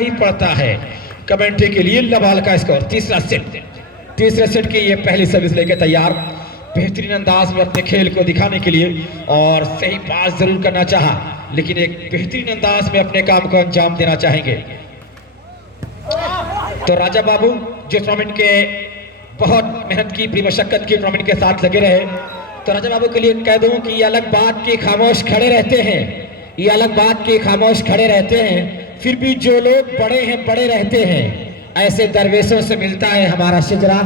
ही पड़ता है। कमेंट्री के लिए लबाल का स्कोर। तीसरे सेट की ये पहली सर्विस लेके तैयार, बेहतरीन अंदाज में अपने खेल को दिखाने के लिए, और सही पास जरूर करना चाहा, लेकिन एक बेहतरीन अंदाज में अपने काम को अंजाम देना चाहेंगे। तो राजा बाबू जो टूर्नामेंट के बहुत मेहनत की, बड़ी मशक्कत की टूर्नामेंट के साथ लगे रहे, तो राजा बाबू के लिए कह दूं कि ये अलग बात के खामोश खड़े रहते हैं, ये अलग बात के खामोश खड़े रहते हैं, फिर भी जो लोग बड़े हैं बड़े रहते हैं। ऐसे दरवेशों से मिलता है हमारा शिजरा,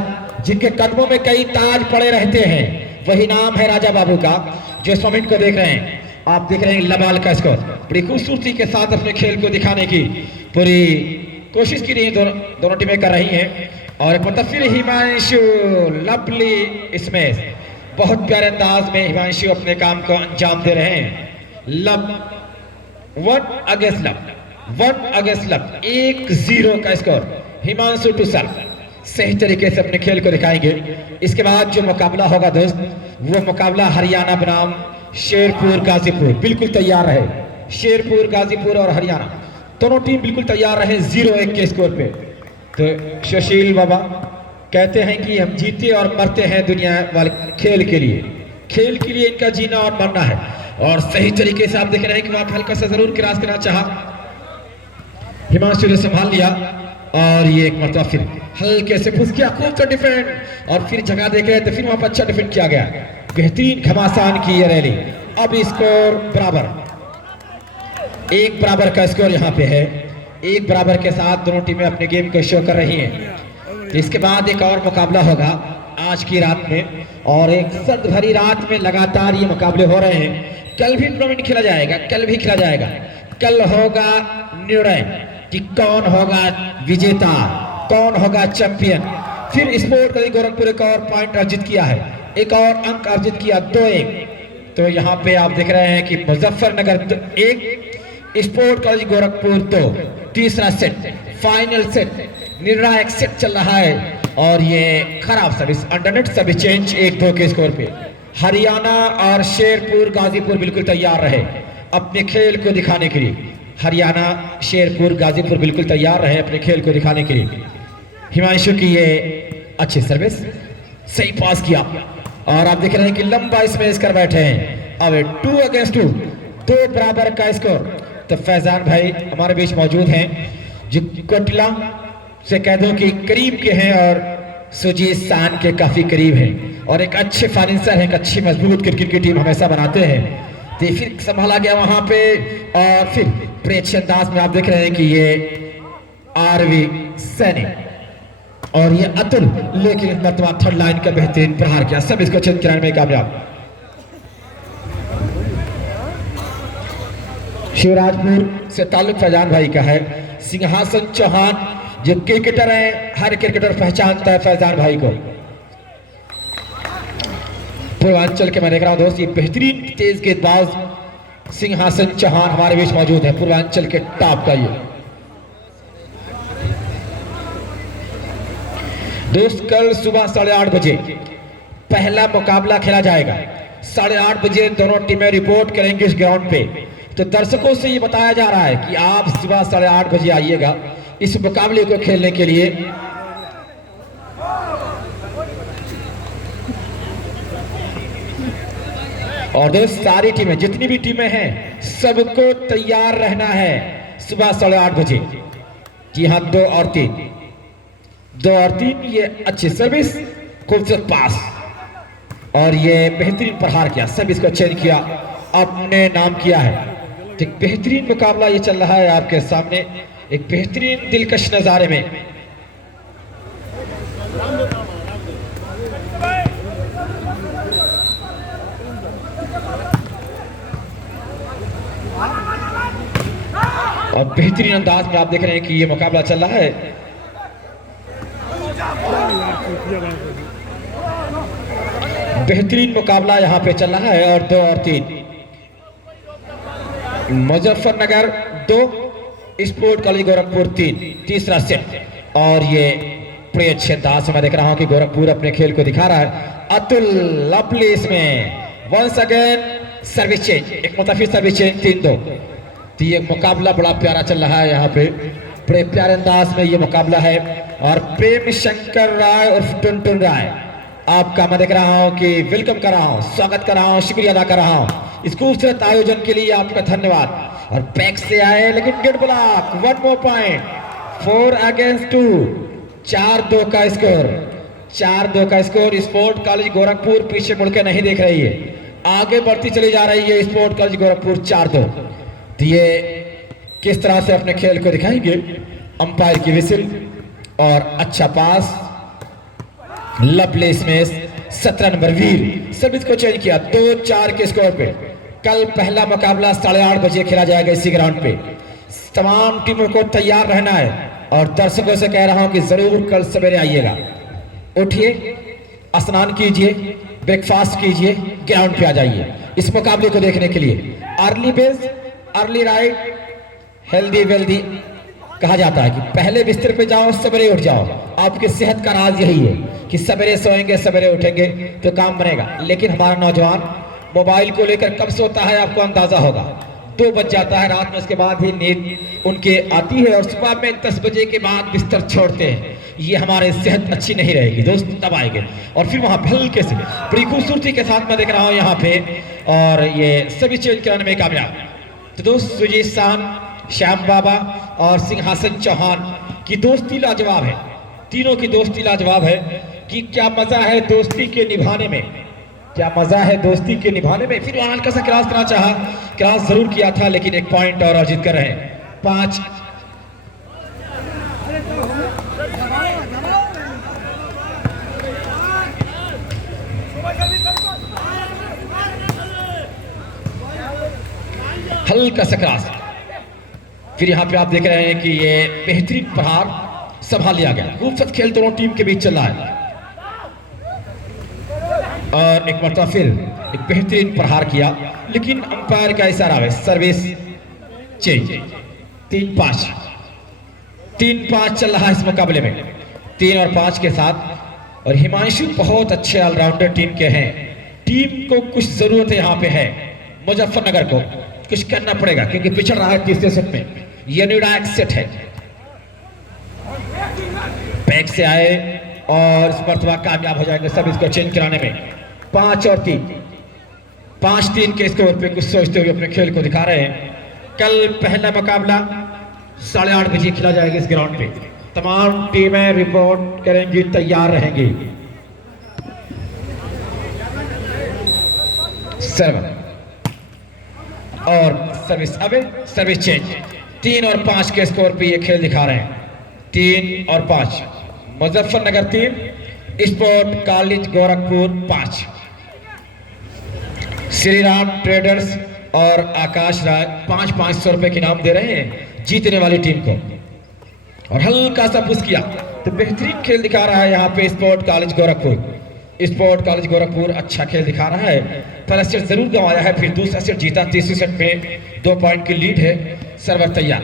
जिनके कदमों में कई ताज पड़े रहते हैं। वही नाम है राजा बाबू का। जो इस मोमेंट को देख रहे हैं, आप देख रहे हैं लबाल का स्कोर। बड़ी खूबसूरती के साथ अपने खेल को दिखाने की पूरी कोशिश की रही दोनों टीमें कर रही हैं। और एक मतलब फिर हिमांशु लवली, इसमें बहुत प्यारे अंदाज में हिमांशु अपने काम को अंजाम दे रहे हैं। लब 1 अगेंस्ट लब 1-0 का स्कोर। हिमांशु टू सर्व सही तरीके से अपने खेल को दिखाएंगे। इसके बाद जो मुकाबला होगा दोस्त, वो मुकाबला हरियाणा बनाम शेरपुर गाजीपुर। बिल्कुल तैयार रहे, शेरपुर गाजीपुर और हरियाणा दोनों टीम बिल्कुल तैयार रहे 0-1 के स्कोर पे। तो सुशील बाबा कहते हैं कि हम जीते और मरते हैं दुनिया वाले खेल के लिए इनका जीना और मरना है। और सही तरीके से आप देख रहे हैं कि वहां हल्का सा जरूर क्रॉस करना चाहा, हिमांशु ने संभाल लिया, और ये एक मरतबा फिर हल्के से फंस गया, खूब सा डिफेंड, और फिर जगह देखे तो फिर वहां पर अच्छा डिफेंड किया गया। बेहतरीन घमासान की ये रैली। अब स्कोर बराबर, 1 बराबर का स्कोर यहाँ पे है। 1 बराबर के साथ दोनों टीमें अपने गेम को शो कर रही हैं। तो इसके बाद एक और मुकाबला होगा आज की रात में, और एक सर्द भरी रात में लगातार ये मुकाबले हो रहे हैं। कल भी टूर्नामेंट खेला जाएगा, कल होगा निर्णय कि कौन होगा विजेता, कौन होगा चैंपियन। फिर स्पोर्ट कॉलेज गोरखपुर एक और पॉइंट अर्जित किया है, एक और अंक अर्जित किया, 2-1। तो यहाँ पे आप देख रहे हैं कि मुजफ्फरनगर 1, स्पोर्ट कॉलेज गोरखपुर 2। तीसरा सेट, फाइनल सेट, निर्णायक सेट चल रहा है, और ये खराब सर्विस, अंडरनेट सर्विस चेंज 1-2 के स्कोर पे। हरियाणा और शेरपुर गाजीपुर बिल्कुल तैयार रहे अपने खेल को दिखाने के लिए। हरियाणा शेरपुर गाजीपुर बिल्कुल तैयार रहे अपने खेल को दिखाने के लिए। हिमांशु की ये अच्छी सर्विस, सही पास किया, और आप देख रहे हैं कि लंबा इसमें कर बैठे हैं। अब 2 अगेंस्ट 2, 2 बराबर का स्कोर। तो फैजान भाई हमारे बीच मौजूद हैं, जो कोटला से कह दो कि करीब के हैं, और सुजीत शान के काफी करीब हैं, और एक अच्छे फाइनेंसर हैं, एक अच्छी मजबूत क्रिकेट की टीम हमेशा बनाते हैं। तो फिर संभाला गया वहां पे, और फिर प्रेक्षक अंदाज में आप देख रहे हैं कि ये आरवी सैनी और ये अतुल, लेकिन मरतबा थर्ड लाइन का बेहतरीन प्रहार किया, सब इसको चेंज कराने में कामयाब। शिवराजपुर से ताल्लुक फैजान भाई का है। सिंहासन चौहान जो क्रिकेटर है, हर क्रिकेटर पहचानता है फैजान भाई को। पूर्वांचल के मैं देख रहा हूं दोस्त, ये बेहतरीन तेज गेंदबाज सिंहासन चौहान हमारे बीच मौजूद है, पूर्वांचल के टॉप का ये दोस्त। कल सुबह 8:30 बजे पहला मुकाबला खेला जाएगा। 8:30 बजे दोनों टीमें रिपोर्ट करेंगे इस ग्राउंड पे। तो दर्शकों से ये बताया जा रहा है कि आप सुबह 8:30 बजे आइएगा इस मुकाबले को खेलने के लिए। और दोस्त सारी टीमें, जितनी भी टीमें हैं, सबको तैयार रहना है सुबह 8:30 बजे। जी हाँ, 2 और 3 ये अच्छी सर्विस, खूबसूरत पास, और ये बेहतरीन प्रहार किया, सब इसको चेंज किया, अपने नाम किया है। एक बेहतरीन मुकाबला ये चल रहा है आपके सामने, एक बेहतरीन दिलकश नजारे में। और बेहतरीन अंदाज में आप देख रहे हैं कि ये मुकाबला चल रहा है। बेहतरीन मुकाबला यहाँ पे चल रहा है। और 2 और 3 मुजफ्फरनगर 2, स्पोर्ट कॉलेज गोरखपुर 3। तीसरा सेट, और ये बड़े अच्छे अंदाज से मैं देख रहा हूं कि गोरखपुर अपने खेल को दिखा रहा है। अतुल लवली इसमें वंस अगेन सर्विस चेंज, एक मुताफिर सर्विस चेंज 3-2। तो ये मुकाबला बड़ा प्यारा चल रहा है यहाँ पे। बड़े प्यारे अंदाज में ये मुकाबला है। और प्रेम शंकर राय और टुनटुन राय, आपका मैं देख रहा हूं कि वेलकम कर रहा हूं, स्वागत कर रहा हूं, शुक्रिया अदा कर रहा हूं इस खूबसूरत आयोजन के लिए, आपका धन्यवाद। और बैक से आए लेकिन good block, 1 more point, 4 against 2, 4-2 का स्कोर, 4-2 का स्कोर। स्पोर्ट कॉलेज गोरखपुर पीछे मुड़ के नहीं देख रही है, आगे बढ़ती चली जा रही है स्पोर्ट कॉलेज गोरखपुर 4-2। तो ये किस तरह से अपने खेल को दिखाएंगे, अंपायर की विसिल और अच्छा पास, लवली स्मैश, 17 नंबर वीर सर्विस को चेंज किया 2-4 के स्कोर पे। कल पहला मुकाबला 8:30 बजे खेला जाएगा इसी ग्राउंड पे। तमाम टीमों को तैयार रहना है और दर्शकों से कह रहा हूं कि जरूर कल सवेरे आइएगा। उठिए, स्नान कीजिए, ब्रेकफास्ट कीजिए, ग्राउंड पे आ जाइए इस मुकाबले को देखने के लिए। Early base, early right, healthy wealthy कहा जाता है कि पहले बिस्तर पे जाओ, सवेरे उठ जाओ। आपकी सेहत का राज यही है कि सवेरे सोएंगे, सवेरे उठेंगे तो काम बनेगा। लेकिन हमारा नौजवान मोबाइल को लेकर कब सोता है आपको अंदाजा होगा, 2 बज जाता है रात में, उसके बाद ही नींद उनके आती है और सुबह में 10 बजे के बाद बिस्तर छोड़ते हैं। ये हमारे सेहत अच्छी नहीं रहेगी दोस्त, तब आएंगे। और फिर वहां हल्के से बड़ी खूबसूरती के साथ मैं देख रहा हूं यहाँ पे, और ये सभी चेंज कराने में कामयाब। तो दोस्त सुजीत सान, श्याम बाबा और सिंहासन चौहान की दोस्ती लाजवाब है, तीनों की दोस्ती लाजवाब है। कि क्या मजा है दोस्ती के निभाने में, क्या मजा है दोस्ती के निभाने में। फिर हल्का सा क्रॉस करना चाहा, क्रॉस जरूर किया था, लेकिन 1 पॉइंट और अर्जित कर रहे हैं। 5 हल्का सा क्रॉस। फिर यहाँ पे आप देख रहे हैं कि ये बेहतरीन प्रहार संभाल लिया गया। खूबसूरत खेल दोनों टीम के बीच चल रहा है और एक मरतबा फिर एक बेहतरीन प्रहार किया, लेकिन अंपायर का इशारा है सर्विस चेंज। 3-5 चल रहा है इस मुकाबले में, 3 और 5 के साथ। और हिमांशु बहुत अच्छे ऑलराउंडर टीम के हैं। टीम को कुछ जरूरत है, यहाँ पे है मुजफ्फरनगर को कुछ करना पड़ेगा क्योंकि पिछड़ रहा है तीसरे सेट में। ये निर्णायक सेट है। बैक से आए और इस मरतबा कामयाब हो जाएंगे सब इसको चेंज कराने में। 5 और 3, 5-3 के स्कोर पे कुछ सोचते हुए अपने खेल को दिखा रहे हैं। कल पहला मुकाबला 8:30 बजे खेला जाएगा इस ग्राउंड पे। तमाम टीमें रिपोर्ट करेंगी, तैयार रहेंगी। सर्वर और सर्विस, अब सर्विस चेंज। 3 और 5 के स्कोर पे ये खेल दिखा रहे हैं। 3 और 5, Muzaffarnagar 3, sport college Gorakhpur 5। Shri Ram traders और आकाश राय 500 रुपए के इनाम दे रहे हैं जीतने वाली टीम को। और हल्का सा पुश किया तो बेहतरीन खेल दिखा रहा है यहाँ पे sport college Gorakhpur. Sport college Gorakhpur अच्छा खेल दिखा रहा है। पहला सेट जरूर गंवाया है, फिर दूसरा सेट जीता। तीसरे सेट में 2 पॉइंट की लीड है। सर्वर तैयार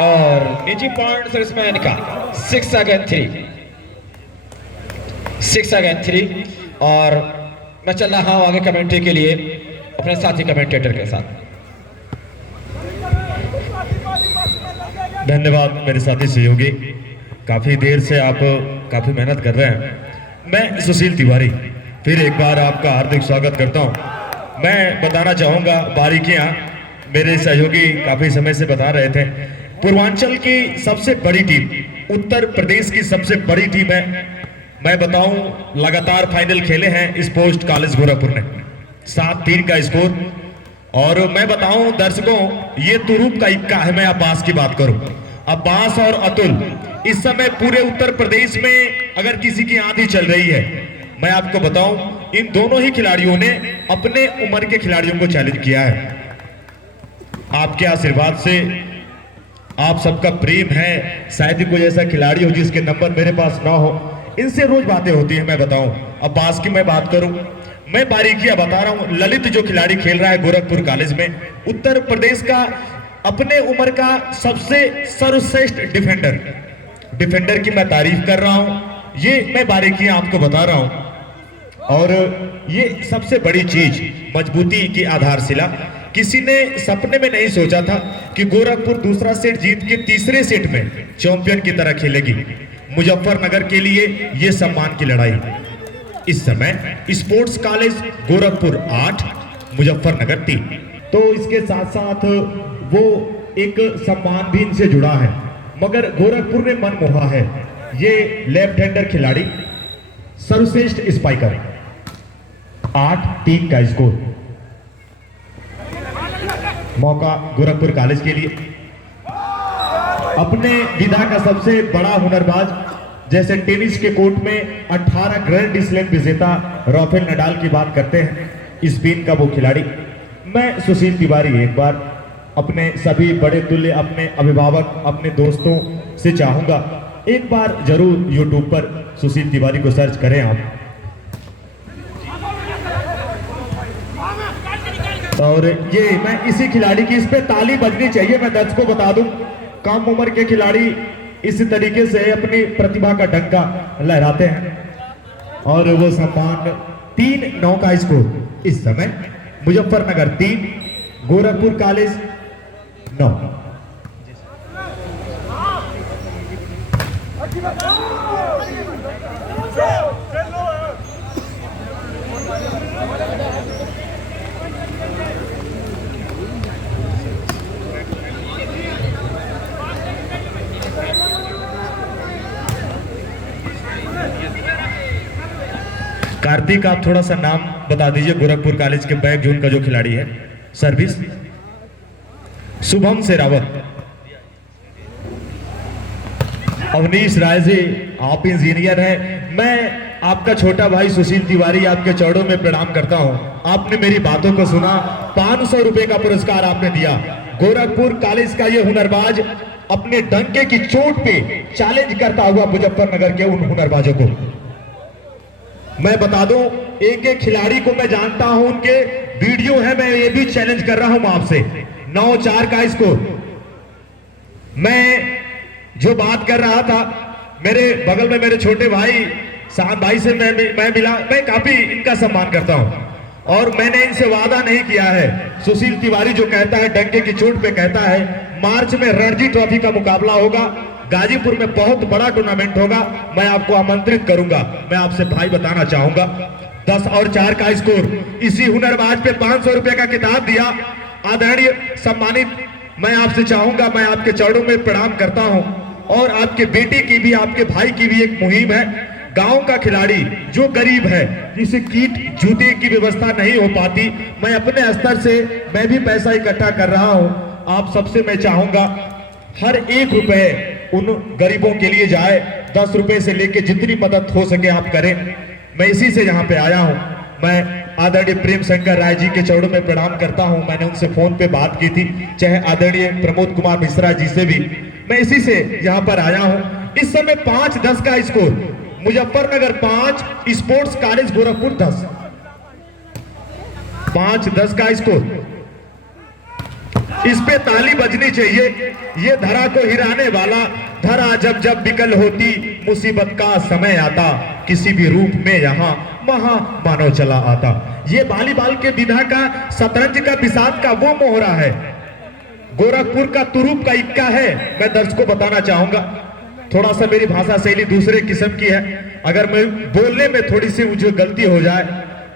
और निजी पॉइंट सर्विसमैन का 6 अगेंस्ट 3। और मैं चल रहा हूं आगे कमेंट्री के लिए अपने साथी कमेंटेटर के साथ। धन्यवाद मेरे साथी सहयोगी, काफी देर से आप काफी मेहनत कर रहे हैं। मैं सुशील तिवारी फिर एक बार आपका हार्दिक स्वागत करता हूं। मैं बताना चाहूंगा बारीकियां, मेरे सहयोगी काफी समय से बता रहे थे। पूर्वांचल की सबसे बड़ी टीम, उत्तर प्रदेश की सबसे बड़ी टीम है। मैं बताऊं लगातार फाइनल खेले हैं स्पोर्ट्स कॉलेज गोरखपुर ने, 7-3 का स्कोर। और मैं बताऊं दर्शकों, ये तुरूप का इक्का है। मैं अब्बास की बात करूं, अब्बास और अतुल इस समय पूरे उत्तर प्रदेश में अगर किसी की आंधी चल रही है, मैं आपको बताऊं इन दोनों ही खिलाड़ियों ने अपने उम्र के खिलाड़ियों को चैलेंज किया है। आपके आशीर्वाद से, आप सबका प्रेम है, शायद ही कोई ऐसा खिलाड़ी हो जिसके नंबर मेरे पास ना हो। इनसे रोज बातें होती हैं। मैं बताऊं अब्बास की मैं बात करूं, मैं बारीकियां बता रहा हूं। ललित जो खिलाड़ी खेल रहा है गोरखपुर कॉलेज में, उत्तर प्रदेश का अपने उम्र का सबसे सर्वश्रेष्ठ डिफेंडर की मैं तारीफ कर रहा हूं। ये मैं बारीकियां आपको बता रहा हूं। और ये सबसे बड़ी चीज, मजबूती की आधारशिला, किसी ने सपने में नहीं सोचा था कि गोरखपुर दूसरा सेट जीत के तीसरे सेट में चैंपियन की तरह खेलेगी। मुजफ्फरनगर के लिए यह सम्मान की लड़ाई। इस समय स्पोर्ट्स कॉलेज गोरखपुर 8, मुजफ्फरनगर 3। तो इसके साथ साथ वो एक सम्मान भी इनसे जुड़ा है, मगर गोरखपुर ने मन मोहा है। ये लेफ्ट हैंडर खिलाड़ी, सर्वश्रेष्ठ स्पाइकर, 8-3 का स्कोर। मौका गोरखपुर कॉलेज के लिए। अपने विधा का सबसे बड़ा हुनरबाज, जैसे टेनिस के कोर्ट में 18 ग्रैंड स्लैम विजेता राफेल नडाल की बात करते हैं, स्पेन का वो खिलाड़ी। मैं सुशील तिवारी एक बार अपने सभी बड़े तुल्य, अपने अभिभावक, अपने दोस्तों से चाहूंगा एक बार जरूर यूट्यूब पर सुशील तिवारी को सर्च करें आप। और ये मैं इसी खिलाड़ी की, इस पे ताली बजनी चाहिए। मैं दर्शकों को बता दूं, कम उम्र के खिलाड़ी इस तरीके से अपनी प्रतिभा का डंका लहराते हैं। और वो सम्मान 3-9 का स्कोर। इस समय मुजफ्फरनगर 3, गोरखपुर कॉलेज 9। कार्तिक, आप थोड़ा सा नाम बता दीजिए गोरखपुर कॉलेज के बैक जोन का जो खिलाड़ी है। सर्विस शुभम शेरावत। अवनीश राय जी, आप इंजीनियर हैं। मैं आपका छोटा भाई सुशील तिवारी आपके चौड़ों में प्रणाम करता हूं। आपने मेरी बातों को सुना, 500 रुपए का पुरस्कार आपने दिया। गोरखपुर कॉलेज का ये हुनरबाज अपने डंके की चोट पे चैलेंज करता हुआ मुजफ्फरनगर के उन हुनरबाजों को। मैं बता दूं, एक एक खिलाड़ी को मैं जानता हूं, उनके वीडियो है, मैं ये भी चैलेंज कर रहा हूं आपसे। 9-4 का स्कोर। मैं जो बात कर रहा था, मेरे बगल में मेरे छोटे भाई साहब भाई से मैं मिला। मैं काफी इनका सम्मान करता हूं और मैंने इनसे वादा नहीं किया है। सुशील तिवारी जो कहता है, डंके की चोट पे कहता है, मार्च में रणजी ट्रॉफी का मुकाबला होगा, गाजीपुर में बहुत बड़ा टूर्नामेंट होगा, मैं आपको आमंत्रित करूंगा। मैं आपसे भाई बताना चाहूंगा, 10-4 का स्कोर। इसी हुनरबाज पे 500 रुपए का किताब दिया। आदरणीय सम्मानित, मैं आपसे चाहूंगा, मैं आपके चरणों में प्रणाम करता हूं। और आपके बेटे की भी, आपके भाई की भी एक मुहिम है। गांव का खिलाड़ी जो गरीब है, जिसे किट जूते की व्यवस्था नहीं हो पाती, मैं अपने स्तर से मैं भी पैसा इकट्ठा कर रहा हूं। आप सबसे मैं चाहूंगा, हर 1 रुपए उन गरीबों के लिए जाए। 10 रुपए से लेके जितनी मदद हो सके आप करें। मैं इसी से यहाँ पे आया हूँ। मैं आदरणीय प्रेम शंकर राय जी के चरणों में प्रणाम करता हूँ। मैंने उनसे फोन पे बात की थी, चाहे आदरणीय प्रमोद कुमार मिश्रा जी से भी। मैं इसी से यहाँ पर आया हूँ। इस समय 5-10 का score. Muzaffarnagar 5, sports college Gorakhpur 10। 5-10 का स्कोर। इस पे ताली बजनी चाहिए। ये धरा को हिराने वाला, धरा जब जब विकल होती, मुसीबत का समय आता, किसी भी रूप में यहाँ महा मानव चला आता। ये वॉलीबॉल के विधा का, शतरंज का, बिसात का वो मोहरा है। गोरखपुर का तुरुप का इक्का है। मैं दर्शकों को बताना चाहूंगा, थोड़ा सा मेरी भाषा शैली दूसरे किस्म की है। अगर मैं बोलने में थोड़ी सी मुझे गलती हो जाए,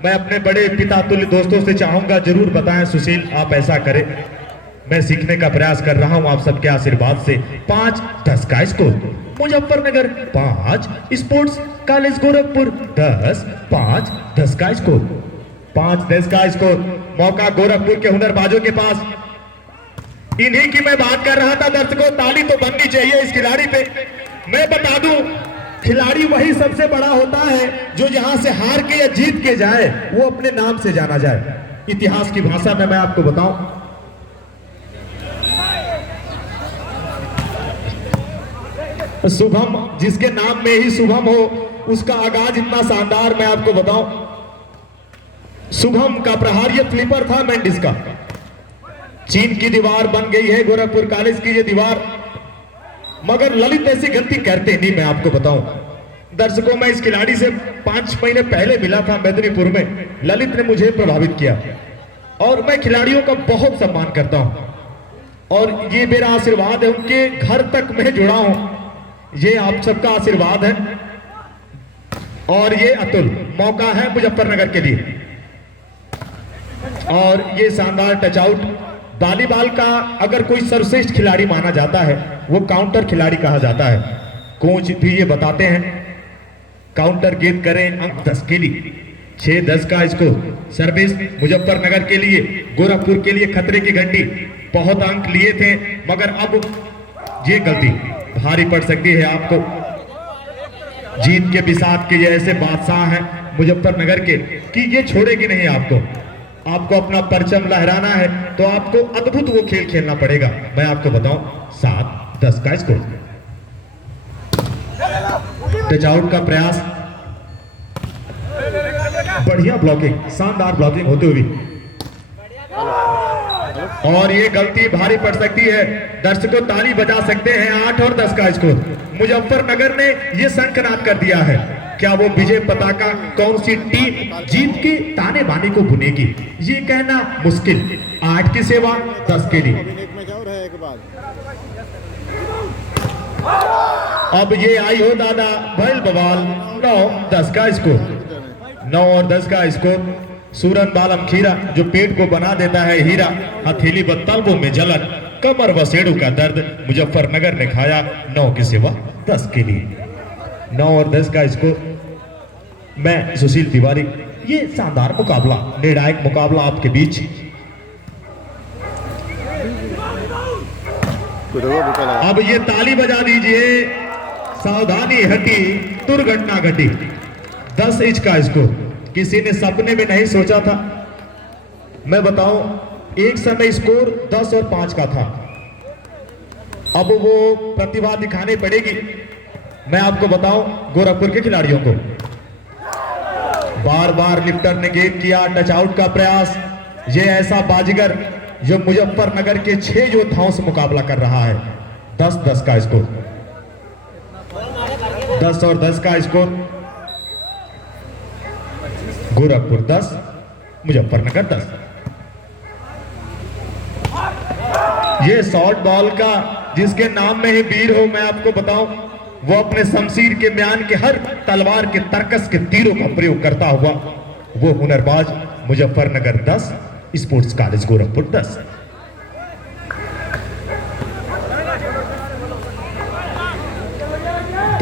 मैं अपने बड़े पिता तुल्य दोस्तों से चाहूंगा, जरूर बताएं सुशील आप ऐसा करें। मैं सीखने का प्रयास कर रहा हूं आप सबके आशीर्वाद से। 5-10 का score. Muzaffarnagar 5, sports college Gorakhpur 10। 5-10 का स्कोर। 5-10 का स्कोर। मौका गोरखपुर के हुनरबाजों के पास। इन्हीं की मैं बात कर रहा था। दर्शकों, ताली तो बननी चाहिए इस खिलाड़ी पे। मैं बता दूं, खिलाड़ी वही सबसे बड़ा होता है जो यहां से हार के या जीत के जाए, वो अपने नाम से जाना जाए। इतिहास की भाषा में मैं आपको बताऊं, शुभम, जिसके नाम में ही शुभम हो, उसका आगाज इतना शानदार, मैं आपको बताऊं। शुभम का प्रहार ये फ्लिपर था मेंडिस का। चीन की दीवार बन गई है गोरखपुर कॉलेज की ये दीवार, मगर ललित ऐसी गलती करते नहीं। मैं आपको बताऊं दर्शकों, मैं इस खिलाड़ी से 5 महीने पहले मिला था मेदिनीपुर में। ललित ने मुझे प्रभावित किया। और मैं खिलाड़ियों का बहुत सम्मान करता हूं और ये मेरा आशीर्वाद है, उनके घर तक मैं जुड़ा हूं। ये आप सबका आशीर्वाद है। और ये अतुल, मौका है मुजफ्फरनगर के लिए। और ये शानदार टच आउट। वॉलीबॉल का अगर कोई सर्वश्रेष्ठ खिलाड़ी माना जाता है वो काउंटर खिलाड़ी कहा जाता है। कोच भी ये बताते हैं, काउंटर गेंद करें अंक 10 के लिए। 6-10 का स्कोर। सर्विस मुजफ्फरनगर के लिए, गोरखपुर के लिए खतरे की घंटी। बहुत अंक लिए थे मगर अब ये गलती भारी पड़ सकती है आपको। जीत के बिसात के ये ऐसे बादशाह हैं मुजफ्फरनगर के कि ये छोड़ेगी नहीं आपको। आपको अपना परचम लहराना है तो आपको अद्भुत वो खेल खेलना पड़ेगा। मैं आपको बताऊं, 7-10 का स्कोर। टच आउट का प्रयास, बढ़िया ब्लॉकिंग, शानदार ब्लॉकिंग होते हुए, और ये गलती भारी पड़ सकती है। दर्शकों ताली बजा सकते हैं। 8 और 10 का स्कोर। मुजफ्फरनगर ने ये शंखनाद कर दिया है। क्या वो विजय पताका कौन सी टीम जीत के ताने बाने को बुनेगी, ये कहना मुश्किल। 8 की सेवा 10 के लिए। अब ये आई हो दादा भैल बवाल। 9-10 का स्कोर। 9 और 10 का स्कोर। सूरन बालम खीरा जो पेट को बना देता है हीरा, हथेली व तलवों में जलन, कमर व सेड़ू का दर्द, मुजफ्फरनगर ने खाया। 9 की सेवा 10 के लिए। 9 और 10 का स्कोर। मैं सुशील तिवारी, ये शानदार मुकाबला, निर्णायक मुकाबला आपके बीच। अब ये ताली बजा दीजिए। सावधानी हटी, दुर्घटना घटी। 10 इंच का स्कोर। किसी ने सपने में नहीं सोचा था। मैं बताऊं, एक समय स्कोर 10 और 5 का था। अब वो प्रतिभा दिखानी पड़ेगी। मैं आपको बताऊं, गोरखपुर के खिलाड़ियों को बार बार लिफ्टर ने गेंद किया। टच आउट का प्रयास। ये ऐसा बाजीगर जो मुजफ्फरनगर के 6 योद्धाओं से मुकाबला कर रहा है। 10-10 का स्कोर। 10 और 10 का स्कोर। गोरखपुर 10, मुजफ्फरनगर 10। ये शॉर्ट बॉल का जिसके नाम में ही वीर हो, मैं आपको बताऊं, वो अपने शमशीर के म्यान के हर तलवार के तरकस के तीरों का प्रयोग करता हुआ वो हुनरबाज। Muzaffarnagar 10, sports college Gorakhpur 10।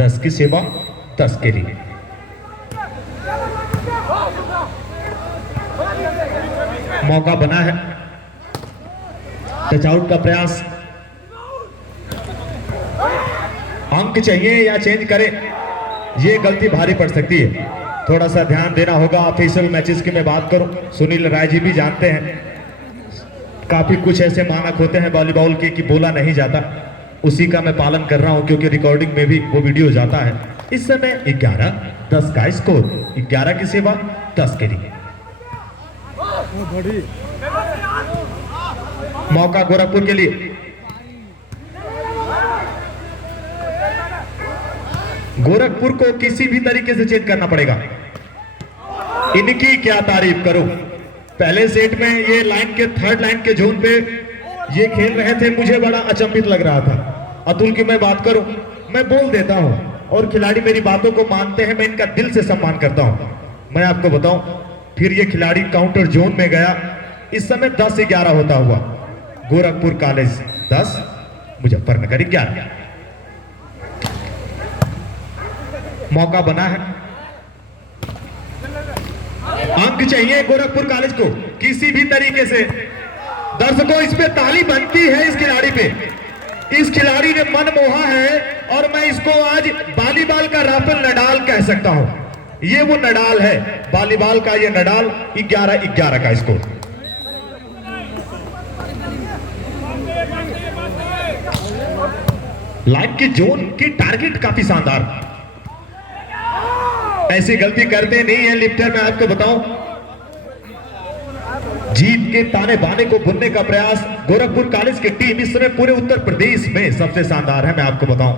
दस की सेवा 10 के लिए। मौका बना है। टच आउट का प्रयास। अंक चाहिए या चेंज करें, ये गलती भारी पड़ सकती है। थोड़ा सा ध्यान देना होगा। ऑफिशियल मैचेस की मैं बात करूं, सुनील राय जी भी जानते हैं, काफी कुछ ऐसे मानक होते हैं वॉलीबॉल के कि बोला नहीं जाता। उसी का मैं पालन कर रहा हूं क्योंकि रिकॉर्डिंग में भी वो वीडियो जाता है। इस समय 11-10 का स्कोर। 11 की सेवा 10 के लिए। मौका गोरखपुर के लिए। गोरखपुर को किसी भी तरीके से चेंज करना पड़ेगा। इनकी क्या तारीफ करूं। पहले सेट में ये लाइन के थर्ड लाइन के जोन पे ये खेल रहे थे, मुझे बड़ा अचंभित लग रहा था। अतुल की मैं बात करूं, मैं बोल देता हूं और खिलाड़ी मेरी बातों को मानते हैं। मैं इनका दिल से सम्मान करता हूं। मैं आपको बताऊं, फिर ये खिलाड़ी काउंटर जोन में गया। इस समय 10-11 होता हुआ गोरखपुर कॉलेज 10, मुजफ्फरनगर 11। मौका बना है। अंक चाहिए गोरखपुर कॉलेज को किसी भी तरीके से। दर्शकों, इस पे ताली बनती है। इस खिलाड़ी पे, इस खिलाड़ी ने मन मोहा है और मैं इसको आज वॉलीबॉल का राफेल नडाल कह सकता हूं। ये वो नडाल है, वॉलीबॉल का ये नडाल। 11-11 का स्कोर। लाइन की जोन की टारगेट काफी शानदार। ऐसी गलती करते नहीं है लिफ्टर। मैं आपको बताऊं, जीत के ताने बाने को बुनने का प्रयास गोरखपुर कॉलेज की टीम इस समय पूरे उत्तर प्रदेश में सबसे शानदार है। मैं आपको बताऊं,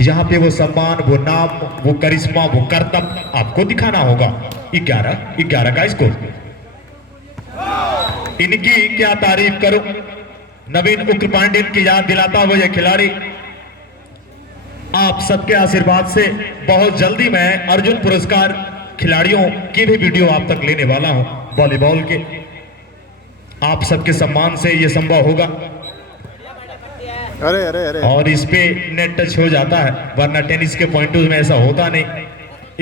यहां पे वो सम्मान, वो नाम, वो करिश्मा, वो करतब आपको दिखाना होगा। 11-11 का स्कोर। इनकी क्या तारीफ करूं। नवीन उग्र पांड्यन की याद दिलाता हुआ यह खिलाड़ी, आप सबके आशीर्वाद से बहुत जल्दी मैं अर्जुन पुरस्कार खिलाड़ियों की भी वीडियो आप तक लेने वाला हूं वॉलीबॉल के। आप सबके सम्मान से यह संभव होगा। अरे अरे अरे और इस पे नेट टच हो जाता है, वरना टेनिस के पॉइंटों में ऐसा होता नहीं।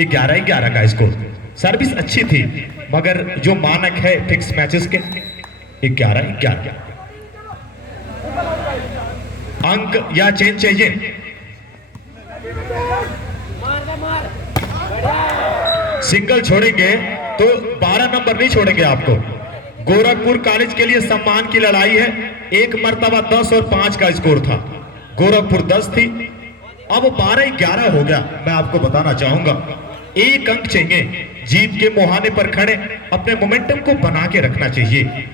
11-11 का स्कोर। सर्विस अच्छी थी, मगर जो मानक है फिक्स मैचेस के 11-11 अंक या चेंज चाहिए। सिंगल छोड़ेंगे तो 12 नंबर नहीं छोड़ेंगे आपको। गोरखपुर कॉलेज के लिए सम्मान की लड़ाई है। एक मर्तबा 10 और 5 का स्कोर था, गोरखपुर 10 थी, अब 12-11 हो गया। मैं आपको बताना चाहूंगा, एक अंक चाहिए। जीत के मुहाने पर खड़े अपने मोमेंटम को बना के रखना चाहिए।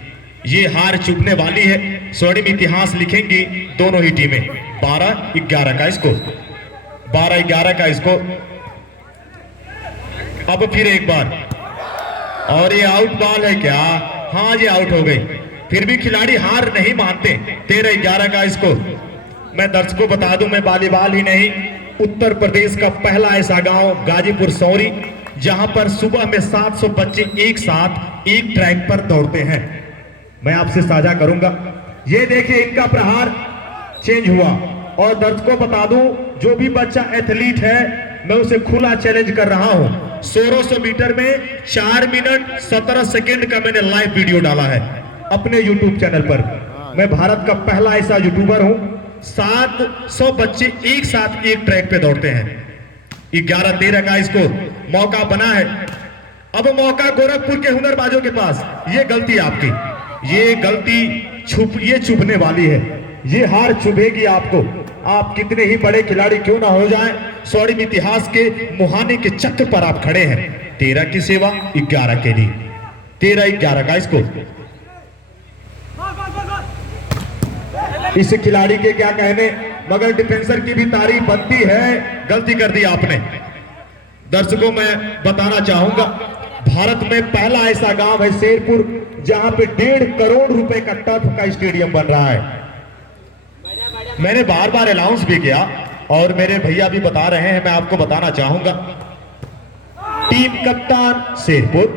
ये हार चुभने वाली है, स्वर्णिम इतिहास लिखेंगी दोनों ही टीमें। 12-11 का स्कोर, 12-11 का स्कोर। अब फिर एक बार, और ये आउट बॉल है क्या? हाँ, ये आउट हो गई। फिर भी खिलाड़ी हार नहीं मानते। 13-11 का स्कोर। मैं दर्शकों बता दूं, मैं वॉलीबॉल ही नहीं, उत्तर प्रदेश का पहला ऐसा गांव गाजीपुर सौरी, जहां पर सुबह में 700 बच्चे एक साथ एक ट्रैक पर दौड़ते हैं। मैं आपसे साझा करूंगा। ये देखिए, इनका प्रहार चेंज हुआ। और दर्शकों बता दूं, जो भी बच्चा एथलीट है, मैं उसे खुला चैलेंज कर रहा हूं। 1600 मीटर में 4 मिनट 17 सेकेंड का मैंने लाइव वीडियो डाला है अपने यूट्यूब चैनल पर। मैं भारत का पहला ऐसा यूट्यूबर हूं। 700 बच्चे एक साथ एक ट्रैक पे दौड़ते हैं। 11-13 का स्कोर। मौका बना है, अब मौका गोरखपुर के हुनरबाजों के पास। ये गलती आपकी, ये गलती चुभने वाली है। ये हार चुभेगी आपको। आप कितने ही बड़े खिलाड़ी क्यों ना हो जाएं, स्वर्णिम इतिहास के मुहाने के चक्र पर आप खड़े हैं। 13 की सेवा 11 के लिए। 13-11 का स्कोर। इस खिलाड़ी के क्या कहने, मगर डिफेंसर की भी तारीफ बनती है। गलती कर दी आपने। दर्शकों, मैं बताना चाहूंगा, भारत में पहला ऐसा गांव है शेरपुर, जहां पे 1.5 करोड़ रुपए का टर्फ का स्टेडियम बन रहा है। मैंने बार बार अनाउंस भी किया और मेरे भैया भी बता रहे हैं, मैं आपको बताना चाहूंगा। टीम कप्तान शेरपुर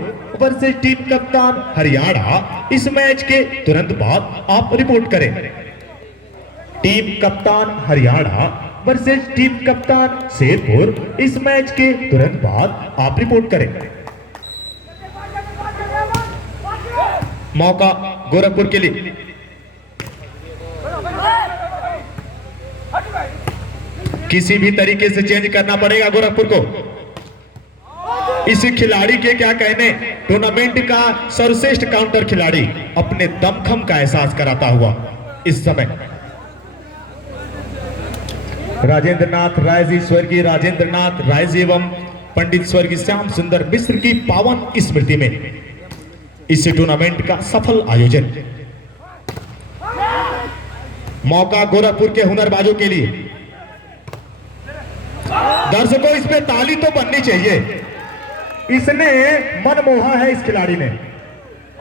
वर्सेस टीम कप्तान हरियाणा। इस मैच के तुरंत बाद आप रिपोर्ट करें। टीम कप्तान हरियाणा वर्सेस टीम कप्तान शेरपुर। इस मैच के तुरंत बाद आप रिपोर्ट करें। मौका गोरखपुर के लिए। किसी भी तरीके से चेंज करना पड़ेगा गोरखपुर को। इस खिलाड़ी के क्या कहने, टूर्नामेंट का सर्वश्रेष्ठ काउंटर खिलाड़ी, अपने दमखम का एहसास कराता हुआ इस समय। राजेंद्र नाथ राय जी, स्वर्गीय राजेंद्र नाथ राय जी एवं पंडित स्वर्गीय श्याम सुंदर मिश्र की पावन स्मृति में इस टूर्नामेंट का सफल आयोजन। मौका गोरखपुर के हुनरबाजों के लिए। दर्शकों, इसमें ताली तो बननी चाहिए। इसने मन मोहा है इस खिलाड़ी ने,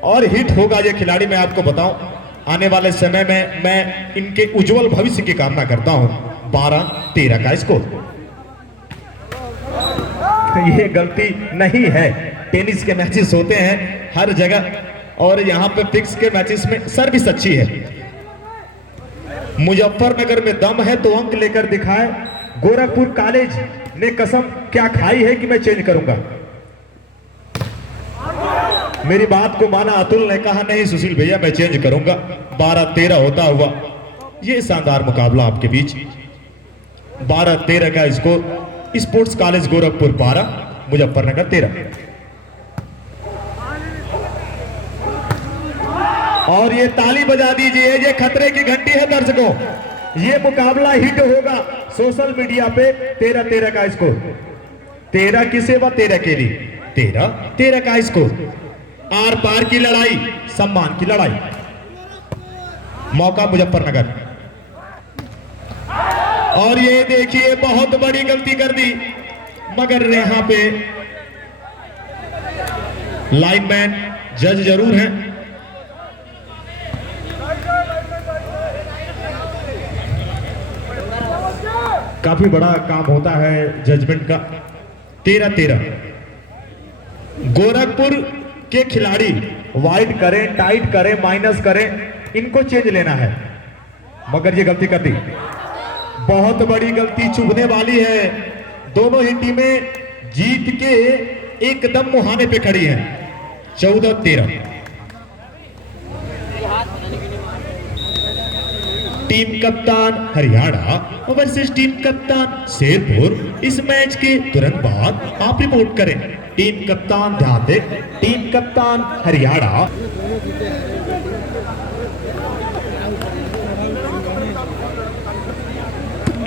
और हिट होगा ये खिलाड़ी। मैं आपको बताऊं, आने वाले समय में मैं इनके उज्जवल भविष्य की कामना करता हूं। 12-13 का स्कोर। ये गलती नहीं है। टेनिस के मैचेस होते हैं हर जगह, और यहां पे फिक्स के मैचेस में सर्विस अच्छी है। मुजफ्फरनगर में दम है तो अंक लेकर दिखाए। गोरखपुर कॉलेज ने कसम क्या खाई है कि मैं चेंज करूंगा। मेरी बात को माना अतुल ने, कहा नहीं सुशील भैया मैं चेंज करूंगा। 12-13 होता हुआ ये शानदार मुकाबला आपके बीच। 12-13 का score. Sports college Gorakhpur 12, Muzaffarnagar 13। और ये ताली बजा दीजिए, ये खतरे की घंटी है दर्शकों। ये मुकाबला हिट होगा सोशल मीडिया पे। 13-13 का स्कोर। 13 की सेवा 13 के लिए। 13-13 का स्कोर। आर पार की लड़ाई, सम्मान की लड़ाई। मौका मुजफ्फरनगर। और ये देखिए, बहुत बड़ी गलती कर दी, मगर यहां पे लाइनमैन जज जरूर हैं। काफी बड़ा काम होता है जजमेंट का। 13-13 गोरखपुर के खिलाड़ी वाइड करें, टाइट करें, माइनस करें, इनको चेंज लेना है, मगर ये गलती कर दी, बहुत बड़ी गलती चुभने वाली है। दोनों ही टीमें जीत के एकदम मुहाने पे खड़ी हैं। 14-13 टीम कप्तान हरियाणा वर्सेस टीम कप्तान शेरपुर। इस मैच के तुरंत बाद आप रिपोर्ट करें। टीम कप्तान ध्यान दें, टीम कप्तान हरियाणा।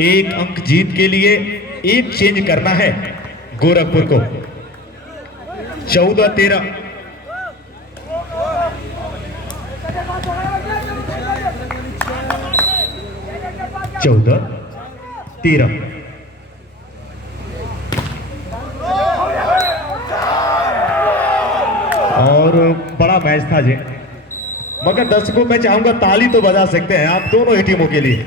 एक अंक जीत के लिए एक चेंज करना है गोरखपुर को। 14-13 14-13 और बड़ा मैच था जी, मगर दर्शकों मैं चाहूंगा ताली तो बजा सकते हैं आप दोनों ही टीमों के लिए।